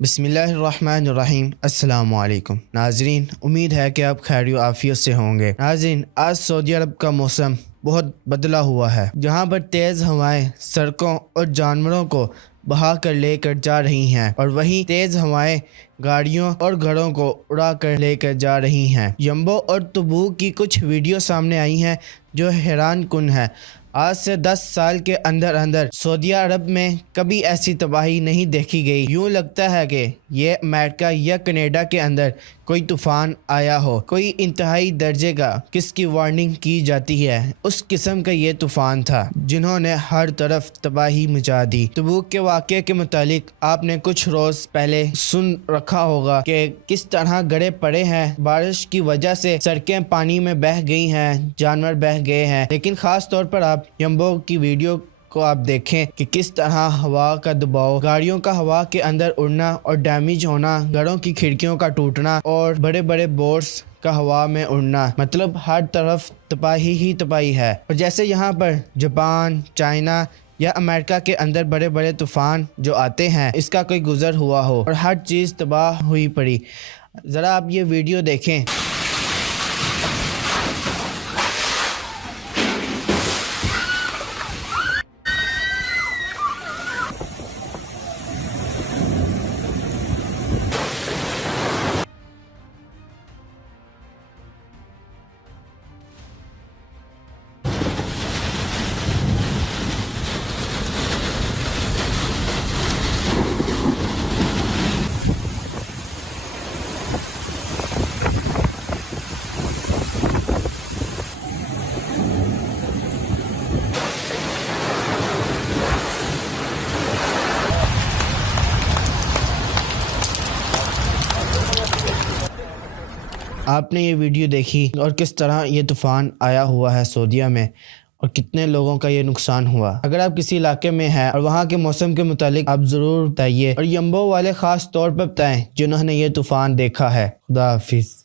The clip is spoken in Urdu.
بسم اللہ الرحمن الرحیم۔ السلام علیکم ناظرین، امید ہے کہ آپ خیر و عافیت سے ہوں گے۔ ناظرین، آج سعودی عرب کا موسم بہت بدلا ہوا ہے، جہاں پر تیز ہوائیں سڑکوں اور جانوروں کو بہا کر لے کر جا رہی ہیں، اور وہیں تیز ہوائیں گاڑیوں اور گھروں کو اڑا کر لے کر جا رہی ہیں۔ یمبو اور تبوک کی کچھ ویڈیو سامنے آئی ہیں جو حیران کن ہے۔ آج سے 10 سال کے اندر سعودی عرب میں کبھی ایسی تباہی نہیں دیکھی گئی۔ یوں لگتا ہے کہ یہ امریکہ یا کینیڈا کے اندر کوئی طوفان آیا ہو، کوئی انتہائی درجے کا کس کی وارننگ کی جاتی ہے، اس قسم کا یہ طوفان تھا جنہوں نے ہر طرف تباہی مچا دی۔ تبوک کے واقعے کے متعلق آپ نے کچھ روز پہلے سن رکھا ہوگا کہ کس طرح گڑھے پڑے ہیں، بارش کی وجہ سے سڑکیں پانی میں بہہ گئی ہیں، جانور بہہ گئے ہیں۔ لیکن خاص طور پر آپ یمبو کی ویڈیو کو آپ دیکھیں کہ کس طرح ہوا کا دباؤ، گاڑیوں کا ہوا کے اندر اڑنا اور ڈیمیج ہونا، گھروں کی کھڑکیوں کا ٹوٹنا اور بڑے بڑے بورڈز کا ہوا میں اڑنا، مطلب ہر طرف تباہی ہی تباہی ہے۔ اور جیسے یہاں پر جاپان، چائنا یا امریکہ کے اندر بڑے بڑے طوفان جو آتے ہیں، اس کا کوئی گزر ہوا ہو اور ہر چیز تباہ ہوئی پڑی۔ ذرا آپ یہ ویڈیو دیکھیں۔ آپ نے یہ ویڈیو دیکھی اور کس طرح یہ طوفان آیا ہوا ہے سعودیہ میں، اور کتنے لوگوں کا یہ نقصان ہوا۔ اگر آپ کسی علاقے میں ہیں اور وہاں کے موسم کے متعلق آپ ضرور بتائیے، اور یمبو والے خاص طور پر بتائیں جنہوں نے یہ طوفان دیکھا ہے۔ خدا حافظ۔